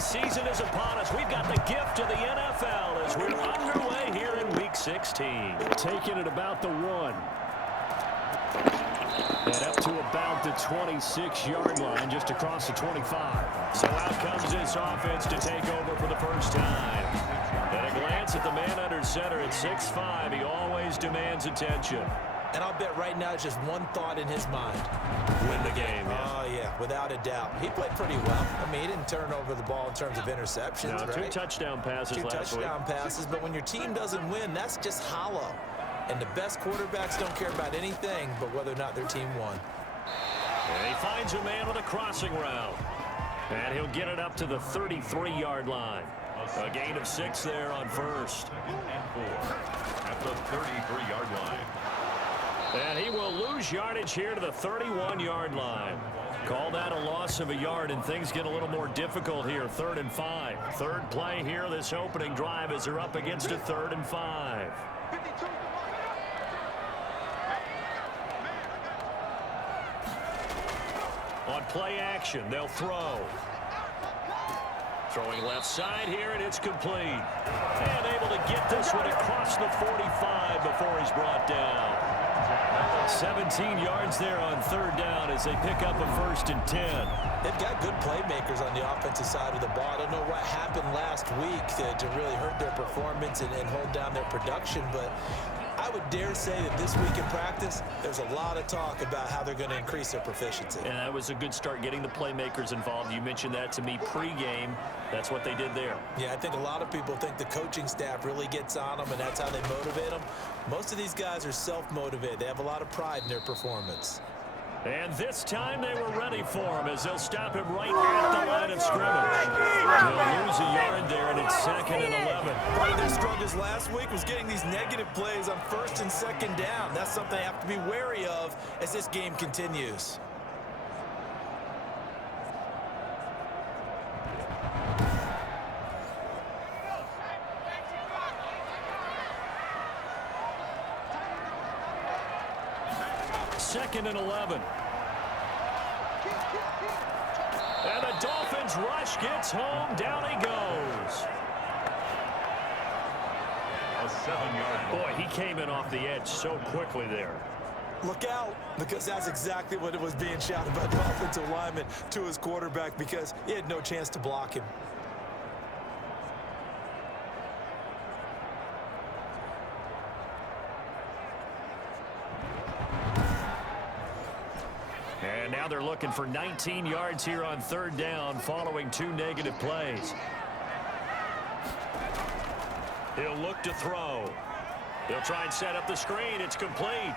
season is upon us. We've got the gift of the NFL as we're underway here in Week 16. Taking it about the 1. And up to about the 26-yard line, just across the 25. So out comes this offense to take over for the first time. At a glance at the man under center at 6'5", he always demands attention. And I'll bet right now it's just one thought in his mind. Win the game, yeah. Oh, yeah, without a doubt. He played pretty well. I mean, he didn't turn over the ball in terms of interceptions, no, right? 2 touchdown passes Two last week. touchdown passes, but when your team doesn't win, that's just hollow. And the best quarterbacks don't care about anything but whether or not their team won. And he finds a man with a crossing route. And he'll get it up to the 33-yard line. A gain of 6 there on first. 4 at the 33-yard line. And he will lose yardage here to the 31-yard line. Call that a loss of a yard, and things get a little more difficult here. 3rd and 5. Third play here, this opening drive, as they're up against a 3rd and 5. On play action, they'll throw. Throwing left side here, and it's complete. And able to get this one across the 45 before he's brought down. 17 yards there on 3rd down as they pick up a 1st and 10. They've got good playmakers on the offensive side of the ball. I don't know what happened last week to really hurt their performance and hold down their production, but I would dare say that this week in practice, there's a lot of talk about how they're going to increase their proficiency. And that was a good start, getting the playmakers involved. You mentioned that to me pregame. That's what they did there. Yeah, I think a lot of people think the coaching staff really gets on them, and that's how they motivate them. Most of these guys are self-motivated. They have a lot of pride in their performance. And this time they were ready for him as they'll stop him right at the line of scrimmage. They'll lose a yard there, and it's 2nd and 11. Part of their struggles last week was getting these negative plays on 1st and 2nd down. That's something they have to be wary of as this game continues. Second and 11. And the Dolphins rush gets home. Down he goes. A 7-yard Boy, he came in off the edge so quickly there. Look out, because that's exactly what it was being shouted by the offensive lineman to his quarterback, because he had no chance to block him. And now they're looking for 19 yards here on 3rd down following 2 negative plays. He'll look to throw. He'll try and set up the screen. It's complete.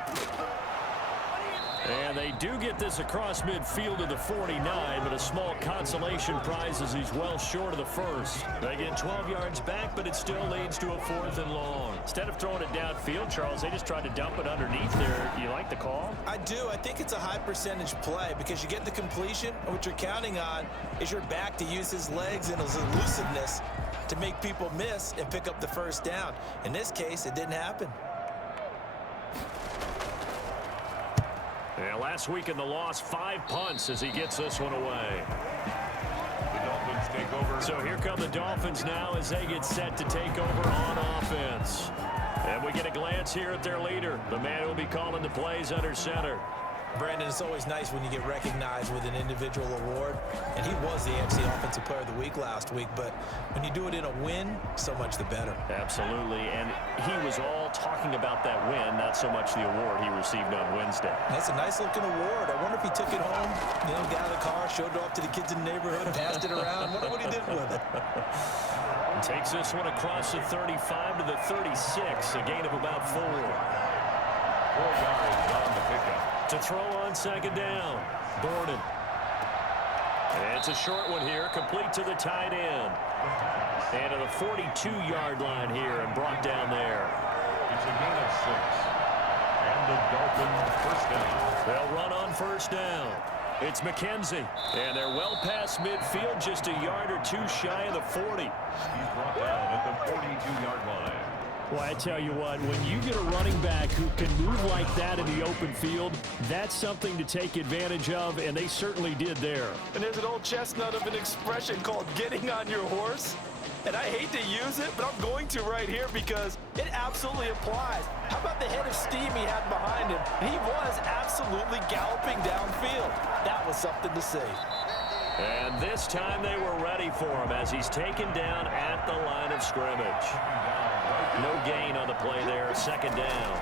And they do get this across midfield to the 49, but a small consolation prize as he's well short of the 1st. They get 12 yards back, but it still leads to a 4th and long. Instead of throwing it downfield, Charles, they just tried to dump it underneath there. You like the call? I do. I think it's a high percentage play because you get the completion, and what you're counting on is your back to use his legs and his elusiveness to make people miss and pick up the 1st down. In this case, it didn't happen. Yeah, last week in the loss, 5 punts as he gets this one away. The Dolphins take over. So here come the Dolphins now as they get set to take over on offense. And we get a glance here at their leader, the man who will be calling the plays under center. Brandon, it's always nice when you get recognized with an individual award, and he was the AFC Offensive Player of the Week last week, but when you do it in a win, so much the better. Absolutely, and he was all talking about that win, not so much the award he received on Wednesday. That's a nice-looking award. I wonder if he took it home, got out of the car, showed it off to the kids in the neighborhood, passed it around. Wonder what he did with it. Takes this one across the 35 to the 36, a gain of about 4. 4 yards on the pickup. To throw on 2nd down, Borden. And it's a short one here, complete to the tight end. And to the 42-yard line here and brought down there. It's a gain of 6. And the Dolphins 1st down. They'll run on 1st down. It's McKenzie. And they're well past midfield, just a yard or 2 shy of the 40. He's brought down at the 42-yard line. Well, I tell you what, when you get a running back who can move like that in the open field, that's something to take advantage of, and they certainly did there. And there's an old chestnut of an expression called getting on your horse. And I hate to use it, but I'm going to right here because it absolutely applies. How about the head of steam he had behind him? He was absolutely galloping downfield. That was something to see. And this time they were ready for him as he's taken down at the line of scrimmage. No gain on the play there, second down.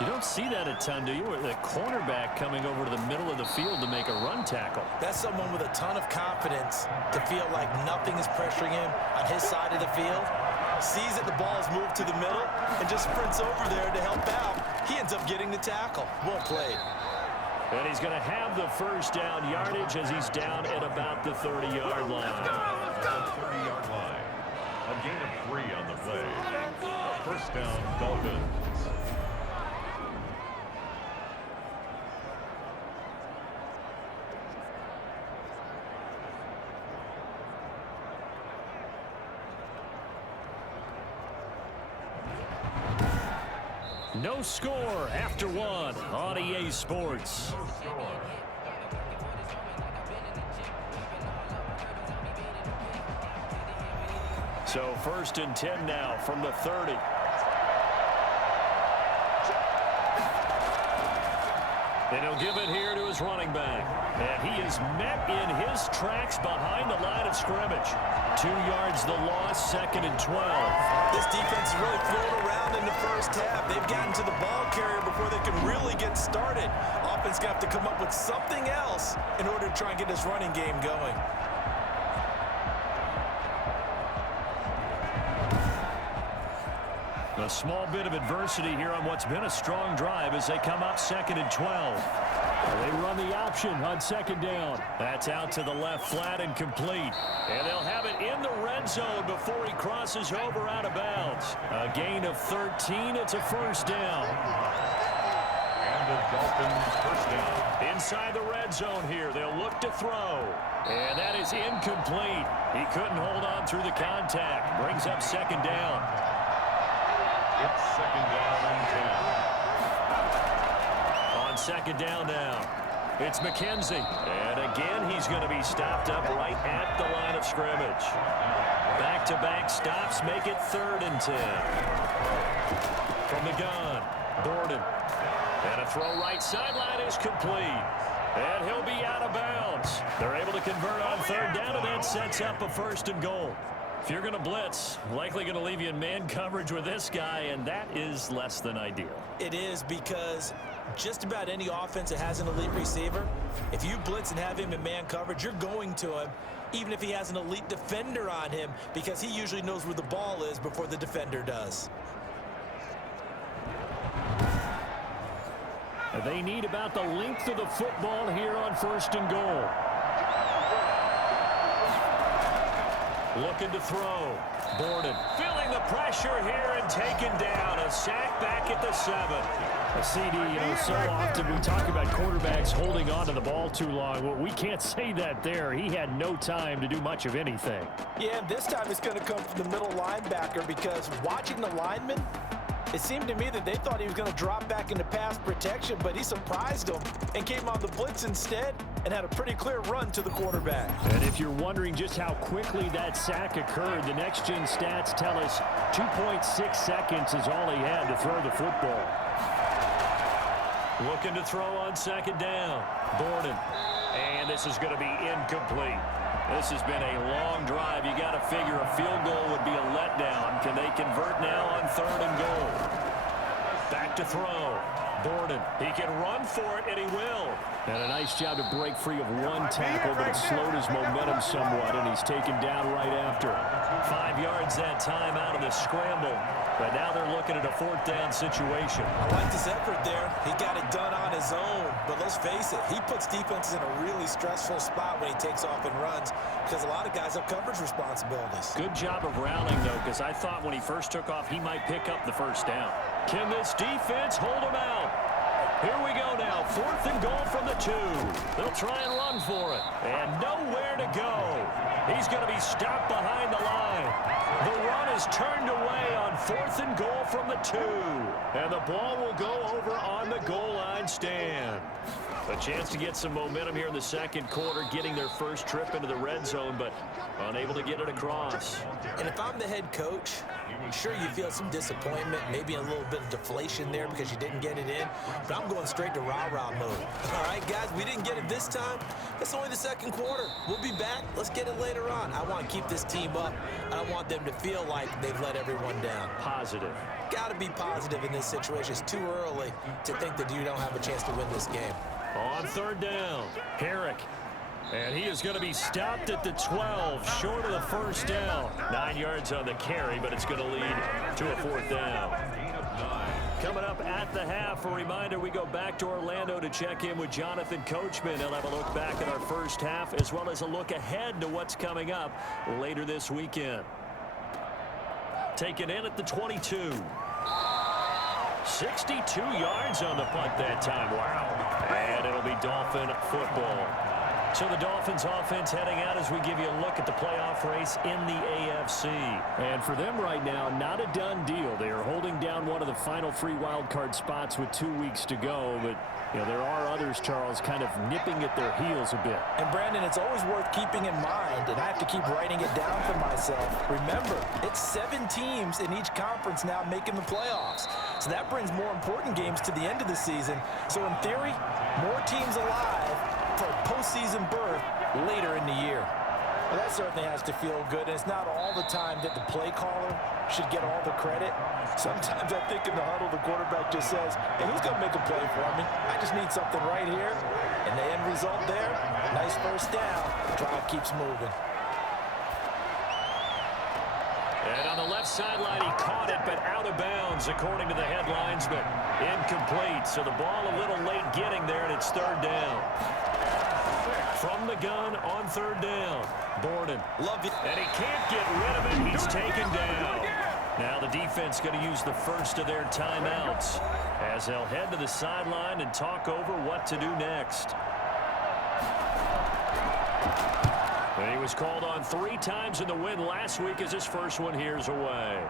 You don't see that a ton, do you? The cornerback coming over to the middle of the field to make a run tackle. That's someone with a ton of confidence to feel like nothing is pressuring him on his side of the field. Sees that the ball is moved to the middle and just sprints over there to help out. He ends up getting the tackle. Well played. And he's going to have the first down yardage as he's down at about the 30-yard line. 30-yard line. A gain of 3 on the play. First down, Dolphins. No score after one on EA Sports. So first and 10 now from the 30. And he'll give it here to his running back. And he is met in his tracks behind the line of scrimmage. 2 yards the loss, second and 12. This defense is really thrown around in the first half. They've gotten to the ball carrier before they can really get started. Offense going to have to come up with something else in order to try and get this running game going. A small bit of adversity here on what's been a strong drive as they come up second and 12. They run the option on second down. That's out to the left flat and complete. And they'll have it in the red zone before he crosses over out of bounds. A gain of 13. It's a first down. And the Dolphins first down. Inside the red zone here. They'll look to throw. And that is incomplete. He couldn't hold on through the contact. Brings up second down. It's second down and 10. On second down now, it's McKenzie. And again, he's going to be stopped up right at the line of scrimmage. Back-to-back stops make it third and 10. From the gun, Borden. And a throw right sideline is complete. And he'll be out of bounds. They're able to convert on third down, and that sets up a first and goal. If you're going to blitz, likely going to leave you in man coverage with this guy, and that is less than ideal. It is because just about any offense that has an elite receiver, if you blitz and have him in man coverage, you're going to him, even if he has an elite defender on him, because he usually knows where the ball is before the defender does. They need about the length of the football here on first and goal. Looking to throw. Borden feeling the pressure here and taken down. A sack back at the 7. A CD, so often we talk about quarterbacks holding on to the ball too long. Well, we can't say that there. He had no time to do much of anything. Yeah, and this time it's going to come from the middle linebacker because watching the lineman, it seemed to me that they thought he was going to drop back into pass protection, but he surprised them and came on the blitz instead and had a pretty clear run to the quarterback. And if you're wondering just how quickly that sack occurred, the next-gen stats tell us 2.6 seconds is all he had to throw the football. Looking to throw on second down. Borden. And this is going to be incomplete. This has been a long drive. You got to figure a field goal would be a letdown. Can they convert now on third and goal? Back to throw. Borden. He can run for it, and he will. And a nice job to break free of one tackle, but it slowed his momentum somewhat, and he's taken down right after. 5 yards that time out of the scramble. But now they're looking at a fourth down situation. I like his effort there. He got it done on his own. But let's face it, he puts defenses in a really stressful spot when he takes off and runs because a lot of guys have coverage responsibilities. Good job of rallying, though, because I thought when he first took off, he might pick up the first down. Can this defense hold him out? Here we go now. 4th and goal from the 2. They'll try and run for it. And nowhere to go. He's going to be stopped behind the line. The run is turned away on 4th and goal from the 2. And the ball will go over on the goal line stand. A chance to get some momentum here in the second quarter, getting their first trip into the red zone, but unable to get it across. And if I'm the head coach, sure you feel some disappointment, maybe a little bit of deflation there because you didn't get it in, but I'm going straight to rah-rah mode. All right, guys, we didn't get it this time. It's only the second quarter. We'll be back. Let's get it later on. I want to keep this team up. I don't want them to feel like they've let everyone down. Positive. Got to be positive in this situation. It's too early to think that you don't have a chance to win this game. On 3rd down, Herrick. And he is going to be stopped at the 12, short of the first down. 9 yards on the carry, but it's going to lead to a 4th down. Coming up at the half, a reminder, we go back to Orlando to check in with Jonathan Coachman. He'll have a look back at our first half, as well as a look ahead to what's coming up later this weekend. Taken in at the 22. 62 yards on the punt that time. Wow. And it'll be Dolphin football. So the Dolphins offense heading out as we give you a look at the playoff race in the AFC. And for them right now, not a done deal. They are holding down one of the final 3 wild card spots with 2 weeks to go. But, you know, there are others, Charles, kind of nipping at their heels a bit. And, Brandon, it's always worth keeping in mind, and I have to keep writing it down for myself. Remember, it's 7 teams in each conference now making the playoffs. So that brings more important games to the end of the season. So, in theory, more teams alive for a postseason berth later in the year. Well, that certainly has to feel good, and it's not all the time that the play caller should get all the credit. Sometimes I think in the huddle, the quarterback just says, hey, who's going to make a play for me? I just need something right here. And the end result there, nice first down. The drive keeps moving. And on the left sideline, he caught it, but out of bounds, according to the head linesman. Incomplete, so the ball a little late getting there, and it's 3rd down. From the gun on 3rd down, Borden. Love it. And he can't get rid of it. He's taken down. Now the defense going to use the first of their timeouts as they'll head to the sideline and talk over what to do next. And he was called on 3 times in the win last week as his first one here's away.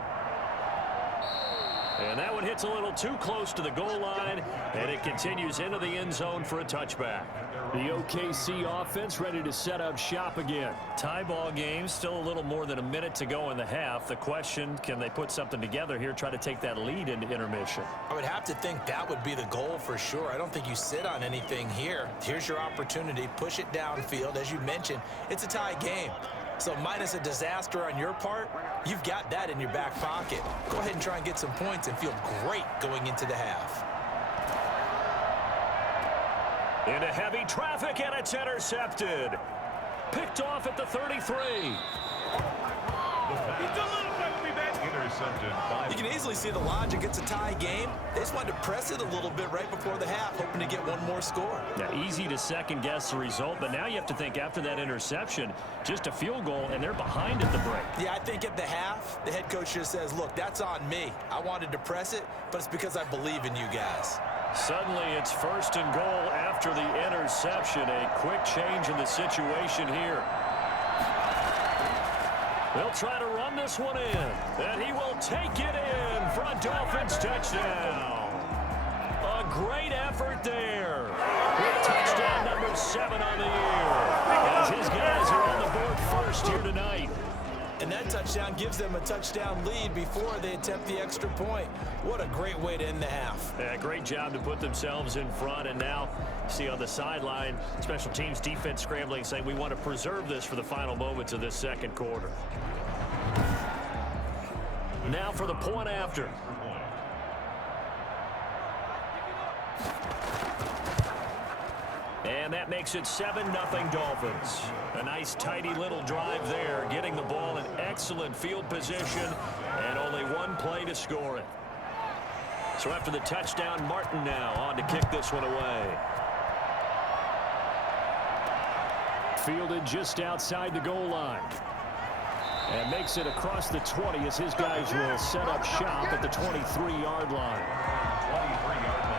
And that one hits a little too close to the goal line, and it continues into the end zone for a touchback. The OKC offense ready to set up shop again. Tie ball game, still a little more than a minute to go in the half. The question, can they put something together here, try to take that lead into intermission? I would have to think that would be the goal for sure. I don't think you sit on anything here. Here's your opportunity. Push it downfield. As you mentioned, it's a tie game. So minus a disaster on your part, you've got that in your back pocket. Go ahead and try and get some points and feel great going into the half. Into heavy traffic, and it's intercepted. Picked off at the 33. Intercepted by... You can easily see the logic. It's a tie game. They just wanted to press it a little bit right before the half, hoping to get one more score. Yeah, easy to second-guess the result, but now you have to think after that interception, just a field goal, and they're behind at the break. Yeah, I think at the half, the head coach just says, look, that's on me. I wanted to press it, but it's because I believe in you guys. Suddenly, it's 1st and goal after the interception. A quick change in the situation here. They'll try to run this one in, and he will take it in for a Dolphins touchdown. A great effort there. With touchdown number 7 on the year, as his guys are on the board first here tonight. And that touchdown gives them a touchdown lead before they attempt the extra point. What a great way to end the half. Yeah, great job to put themselves in front. And now, see on the sideline, special teams defense scrambling, saying we want to preserve this for the final moments of this second quarter. Now for the point after. And that makes it 7-0 Dolphins. A nice, tidy little drive there, getting the ball in excellent field position, and only one play to score it. So after the touchdown, Martin now on to kick this one away. Fielded just outside the goal line. And makes it across the 20 as his guys will set up shop at the 23-yard line. 23-yard line.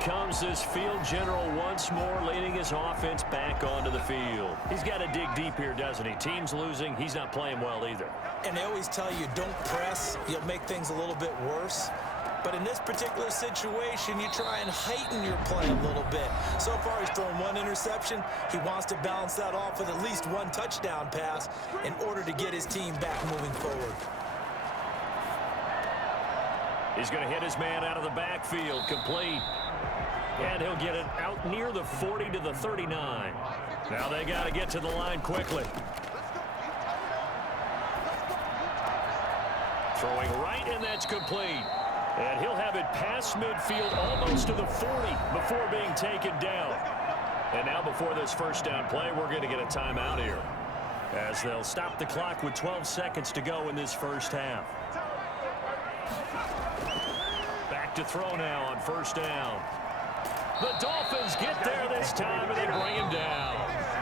comes this field general once more, leading his offense back onto the field. He's got to dig deep here, doesn't he? Team's losing. He's not playing well either. And they always tell you, don't press. You'll make things a little bit worse. But in this particular situation, you try and heighten your play a little bit. So far, he's thrown one interception. He wants to balance that off with at least one touchdown pass in order to get his team back moving forward. He's going to hit his man out of the backfield, complete. And he'll get it out near the 40 to the 39. Now they got to get to the line quickly. Throwing right, and that's complete. And he'll have it past midfield almost to the 40 before being taken down. And now before this first down play, we're going to get a timeout here, as they'll stop the clock with 12 seconds to go in this first half. Back to throw now on first down. The Dolphins get there this time, and they bring him down.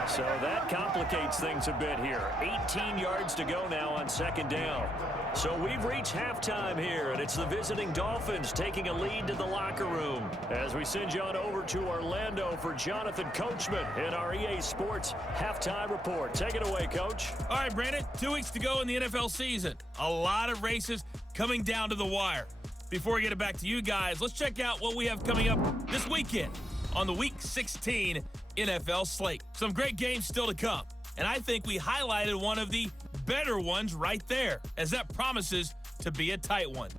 So that complicates things a bit here. 18 yards to go now on second down. So we've reached halftime here, and it's the visiting Dolphins taking a lead to the locker room. As we send you on over to Orlando for Jonathan Coachman in our EA Sports Halftime Report. Take it away, Coach. All right, Brandon, 2 weeks to go in the NFL season. A lot of races coming down to the wire. Before we get it back to you guys, let's check out what we have coming up this weekend on the Week 16 NFL slate. Some great games still to come, and I think we highlighted one of the better ones right there, as that promises to be a tight one.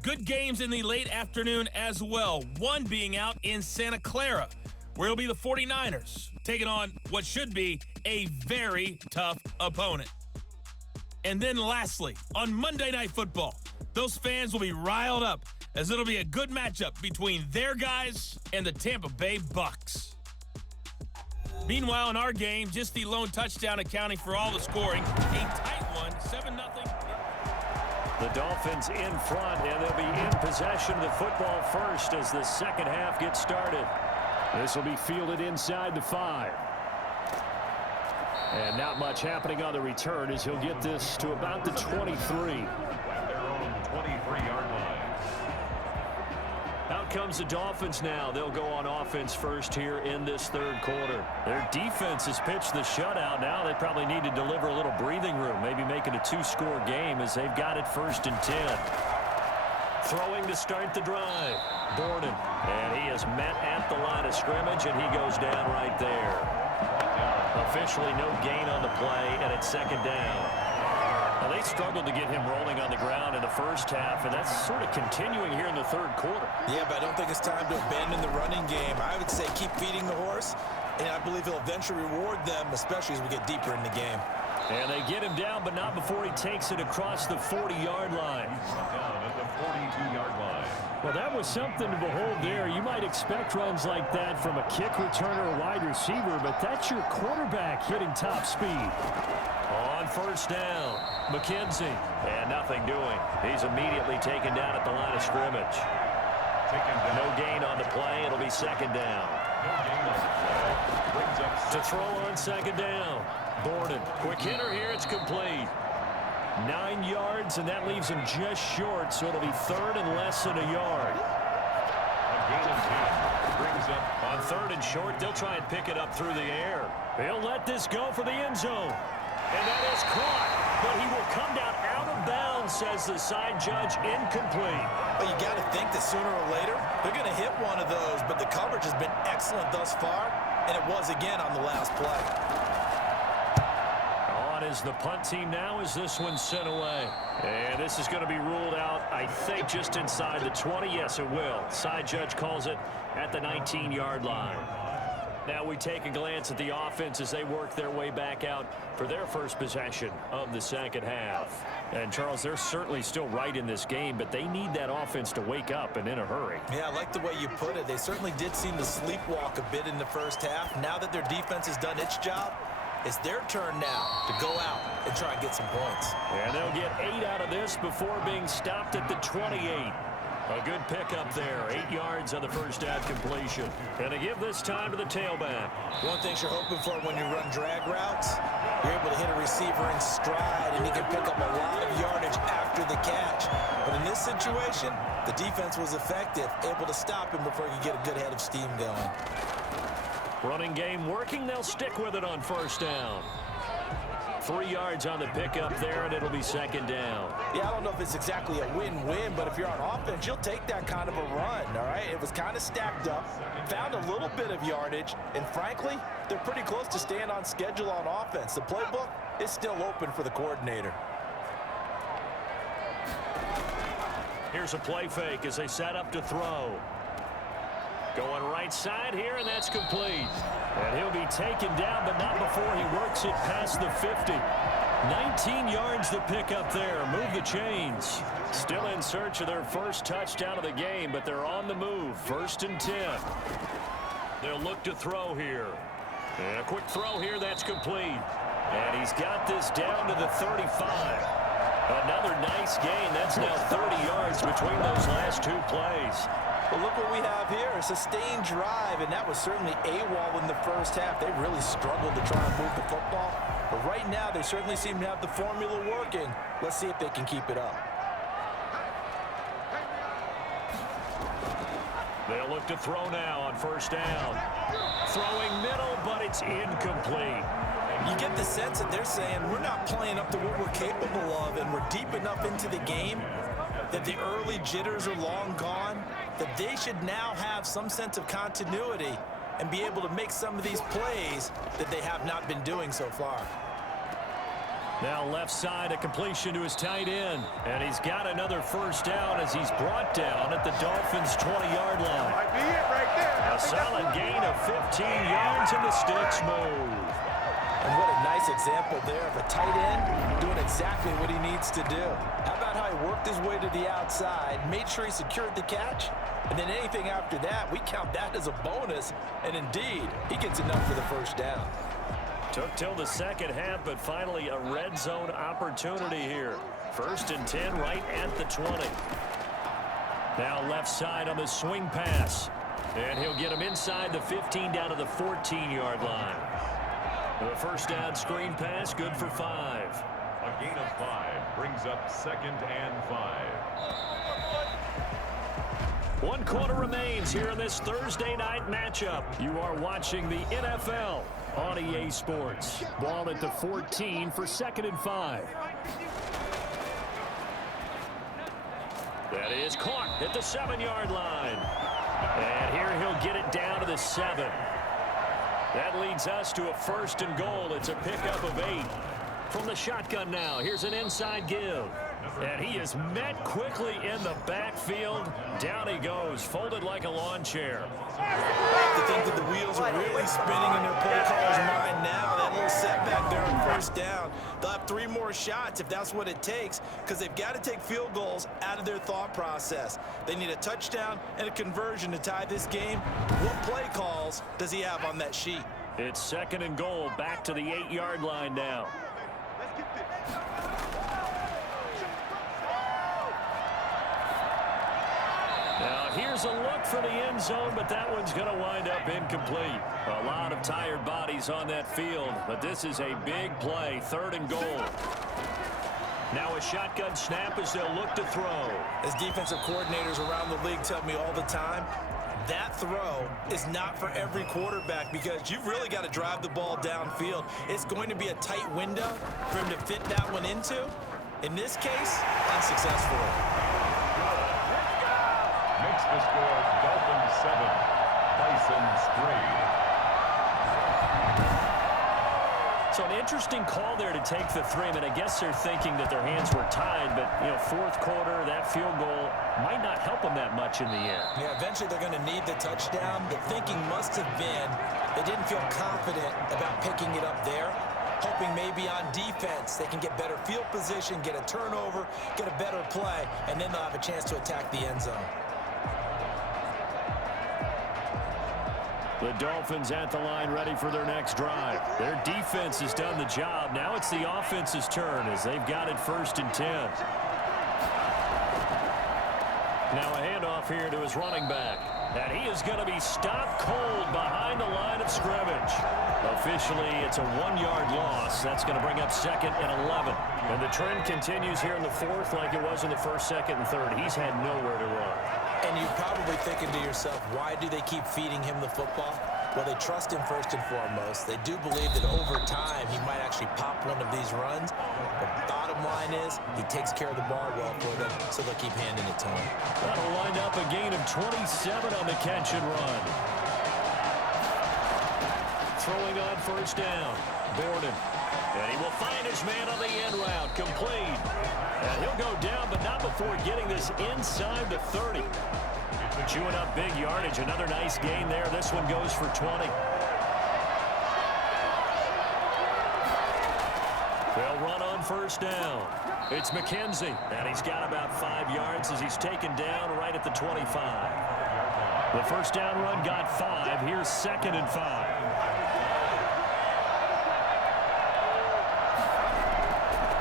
Good games in the late afternoon as well, one being out in Santa Clara, where it'll be the 49ers taking on what should be a very tough opponent. And then lastly, on Monday Night Football, those fans will be riled up, as it'll be a good matchup between their guys and the Tampa Bay Bucks. Meanwhile, in our game, just the lone touchdown accounting for all the scoring. A tight one, 7-0. The Dolphins in front, and they'll be in possession of the football first as the second half gets started. This will be fielded inside the 5. And not much happening on the return, as he'll get this to about the 23. Their own 23-yard line. Out comes the Dolphins now. They'll go on offense first here in this third quarter. Their defense has pitched the shutout. Now they probably need to deliver a little breathing room, maybe make it a 2-score game, as they've got it 1st and 10. Throwing to start the drive, Borden. And he is met at the line of scrimmage, and he goes down right there. Officially no gain on the play, and it's second down. Now, they struggled to get him rolling on the ground in the first half, and that's sort of continuing here in the third quarter. Yeah, but I don't think it's time to abandon the running game. I would say keep feeding the horse, and I believe he'll eventually reward them, especially as we get deeper in the game. And they get him down, but not before he takes it across the 40-yard line. Down at the 42-yard line. Well, that was something to behold there. You might expect runs like that from a kick returner or wide receiver, but that's your quarterback hitting top speed. On first down, McKenzie, and nothing doing. He's immediately taken down at the line of scrimmage. No gain on the play. It'll be second down. No gain on the play. Brings up To throw on second down, Borden. Quick hitter here. It's complete. 9 yards, and that leaves him just short, so it'll be third and less than a yard. a gain of 10. Brings up On third and short, they'll try and pick it up through the air. They'll let this go for the end zone. And that is caught, but he will come down out of bounds, says the side judge, incomplete. But you got to think that sooner or later, they're going to hit one of those, but the coverage has been excellent thus far, and it was again on the last play. On is the punt team now as this one's sent away. And this is going to be ruled out, I think, just inside the 20. Yes, it will. Side judge calls it at the 19-yard line. Now we take a glance at the offense as they work their way back out for their first possession of the second half. And, Charles, they're certainly still right in this game, but they need that offense to wake up and in a hurry. Yeah, I like the way you put it. They certainly did seem to sleepwalk a bit in the first half. Now that their defense has done its job, it's their turn now to go out and try and get some points. And they'll get 8 out of this before being stopped at the 28. A good pickup there. 8 yards on the first down completion. And to give this time to the tailback. One thing you're hoping for when you run drag routes, you're able to hit a receiver in stride, and he can pick up a lot of yardage after the catch. But in this situation, the defense was effective, able to stop him before he could get a good head of steam going. Running game working. They'll stick with it on first down. 3 yards on the pickup there, and it'll be second down. Yeah, I don't know if it's exactly a win-win, but if you're on offense, you'll take that kind of a run, all right? It was kind of stacked up, found a little bit of yardage, and frankly, they're pretty close to staying on schedule on offense. The playbook is still open for the coordinator. Here's a play fake as they set up to throw. Going right side here, and that's complete. And he'll be taken down, but not before he works it past the 50. 19 yards to pick up there. Move the chains. Still in search of their first touchdown of the game, but they're on the move. 1st and 10. They'll look to throw here. And a quick throw here, that's complete. And he's got this down to the 35. Another nice gain. That's now 30 yards between those last 2 plays. But look what we have here, a sustained drive, and that was certainly AWOL in the first half. They really struggled to try and move the football. But right now, they certainly seem to have the formula working. Let's see if they can keep it up. They'll look to throw now on first down. Throwing middle, but it's incomplete. You get the sense that they're saying we're not playing up to what we're capable of, and we're deep enough into the game that the early jitters are long gone, that they should now have some sense of continuity and be able to make some of these plays that they have not been doing so far. Now left side, a completion to his tight end. And he's got another first down as he's brought down at the Dolphins' 20-yard line. Might be it right there. A solid gain of 15 yards, and the sticks move. And what a nice example there of a tight end doing exactly what he needs to do. How about how he worked his way to the outside, made sure he secured the catch, and then anything after that, we count that as a bonus. And indeed, he gets enough for the first down. Took till the second half, but finally a red zone opportunity here. 1st and 10 right at the 20. Now left side on the swing pass. And he'll get him inside the 15 down to the 14-yard line. The first down screen pass, good for 5. A gain of 5 brings up 2nd and 5. 1 quarter remains here in this Thursday night matchup. You are watching the NFL on EA Sports. Ball at the 14 for 2nd and 5. That is caught at the 7-yard line. And here he'll get it down to the 7. That leads us to a 1st and goal. It's a pickup of 8. From the shotgun now, here's an inside give. And he is met quickly in the backfield. Down he goes, folded like a lawn chair. To think that the wheels are really spinning in their play caller's mind now. That little setback there on first down. They'll have 3 more shots if that's what it takes, because they've got to take field goals out of their thought process. They need a touchdown and a conversion to tie this game. What play calls does he have on that sheet? It's 2nd and goal, back to the 8-yard line now. Now here's a look for the end zone, but that one's going to wind up incomplete. A lot of tired bodies on that field, but this is a big play. 3rd and goal. Now a shotgun snap as they'll look to throw. As defensive coordinators around the league tell me all the time, that throw is not for every quarterback, because you've really got to drive the ball downfield. It's going to be a tight window for him to fit that one into. In this case, unsuccessfully. Makes the score Dolphins 7, Bison 3. So an interesting call there to take the 3. I guess they're thinking that their hands were tied, but, 4th quarter, that field goal might not help them that much in the end. Yeah, eventually they're going to need the touchdown. The thinking must have been they didn't feel confident about picking it up there, hoping maybe on defense they can get better field position, get a turnover, get a better play, and then they'll have a chance to attack the end zone. The Dolphins at the line ready for their next drive. Their defense has done the job. Now it's the offense's turn as they've got it 1st and 10. Now a handoff here to his running back. And he is going to be stopped cold behind the line of scrimmage. Officially, it's a 1-yard loss. That's going to bring up 2nd and 11. And the trend continues here in the 4th like it was in the 1st, 2nd, and 3rd. He's had nowhere to run. And you're probably thinking to yourself, why do they keep feeding him the football? Well, they trust him first and foremost. They do believe that over time he might actually pop one of these runs. But the bottom line is he takes care of the ball well for them, so they'll keep handing it to him. That'll wind up a gain of 27 on the catch and run. Throwing on 1st down, Borden. And he will find his man on the end route, complete. And he'll go down, but not before getting this inside the 30. Chewing up big yardage. Another nice gain there. This one goes for 20. They'll run on 1st down. It's McKenzie, and he's got about 5 yards as he's taken down right at the 25. The 1st down run got 5. Here's 2nd and 5.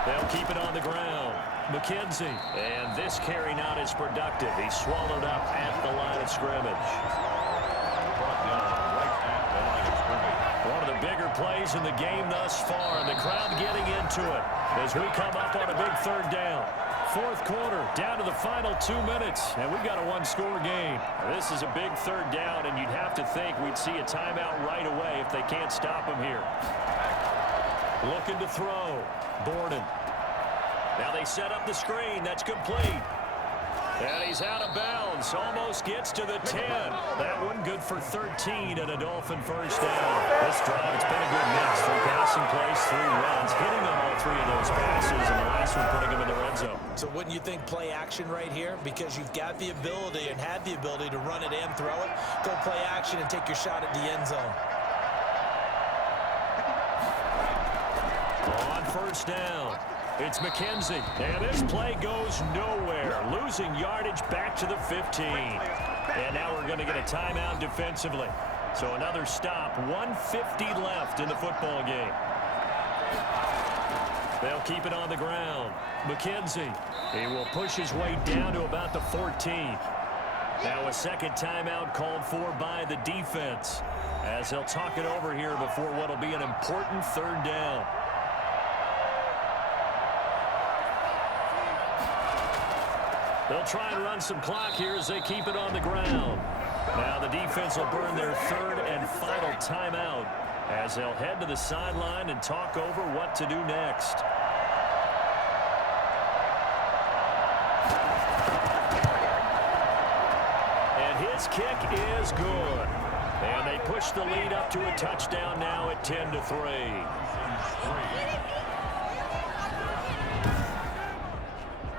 They'll keep it on the ground. McKenzie, and this carry not as productive. He's swallowed up at the line of scrimmage. One of the bigger plays in the game thus far, and the crowd getting into it as we come up on a big 3rd down. 4th quarter, down to the final 2 minutes, and we've got a 1-score game. This is a big 3rd down, and you'd have to think we'd see a timeout right away if they can't stop him here. Looking to throw. Borden. Now they set up the screen. That's complete. And he's out of bounds. Almost gets to the 10. That one good for 13 and a Dolphin 1st down. This drive, it's been a good mix. 3 passing plays, 3 runs. Hitting on all 3 of those passes, and the last one putting him in the red zone. So wouldn't you think play action right here? Because you've got the ability and had the ability to run it and throw it. Go play action and take your shot at the end zone. On 1st down. It's McKenzie, and this play goes nowhere. Losing yardage back to the 15. And now we're going to get a timeout defensively. So another stop, 1:50 left in the football game. They'll keep it on the ground. McKenzie, he will push his way down to about the 14. Now a 2nd timeout called for by the defense, as they'll talk it over here before what will be an important 3rd down. They'll try and run some clock here as they keep it on the ground. Now the defense will burn their 3rd and final timeout as they'll head to the sideline and talk over what to do next. And his kick is good. And they push the lead up to a touchdown now at 10-3.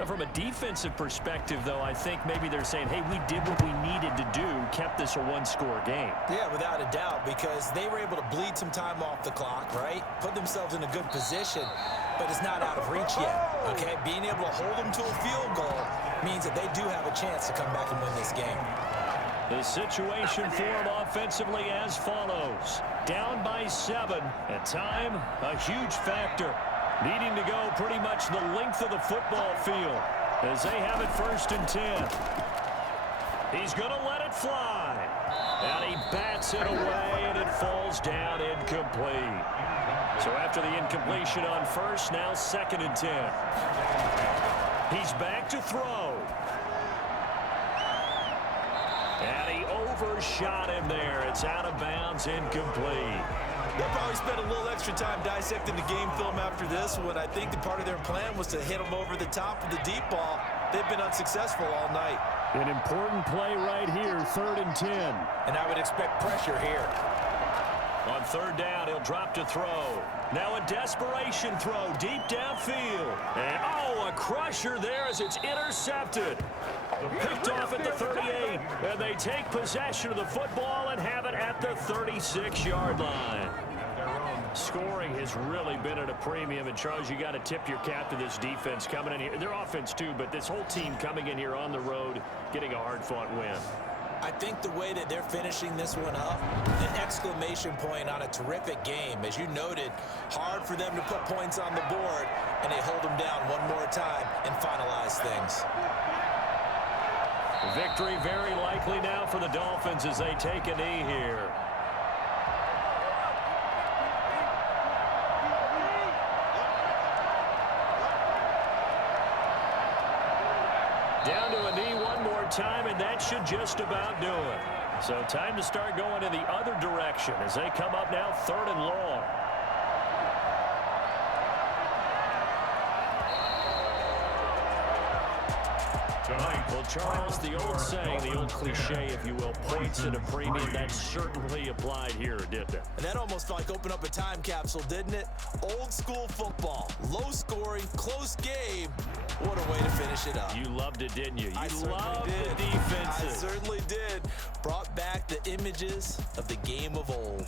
From a defensive perspective, though, I think maybe they're saying, hey, we did what we needed to do, kept this a 1-score game. Yeah, without a doubt, because they were able to bleed some time off the clock, right? Put themselves in a good position, but it's not out of reach yet, okay? Being able to hold them to a field goal means that they do have a chance to come back and win this game. The situation for them offensively as follows. Down by 7, and time, a huge factor. Needing to go pretty much the length of the football field as they have it 1st and 10. He's going to let it fly. And he bats it away, and it falls down incomplete. So after the incompletion on 1st, now 2nd and 10. He's back to throw. And he overshot him there. It's out of bounds, incomplete. They'll probably spend a little extra time dissecting the game film after this one. I think the part of their plan was to hit them over the top of the deep ball. They've been unsuccessful all night. An important play right here, 3rd and 10. And I would expect pressure here. On 3rd down, he'll drop to throw. Now a desperation throw deep downfield. And, oh, a crusher there as it's intercepted. Picked off at the 38. And they take possession of the football and have it at the 36-yard line. Scoring has really been at a premium. And, Charles, you got to tip your cap to this defense coming in here. Their offense, too, but this whole team coming in here on the road, getting a hard-fought win. I think the way that they're finishing this one up, an exclamation point on a terrific game. As you noted, hard for them to put points on the board, and they hold them down one more time and finalize things. Victory very likely now for the Dolphins as they take a knee here. Down to a knee one more time, and that should just about do it. So time to start going in the other direction as they come up now 3rd and long. Well, Charles, the old saying, the old cliche, if you will, points at a premium. That certainly applied here, didn't it? And that almost felt like opened up a time capsule, didn't it? Old school football, low scoring, close game. What a way to finish it up. You loved it, didn't you? You loved did. the defenses. I certainly did. Brought back the images of the game of old.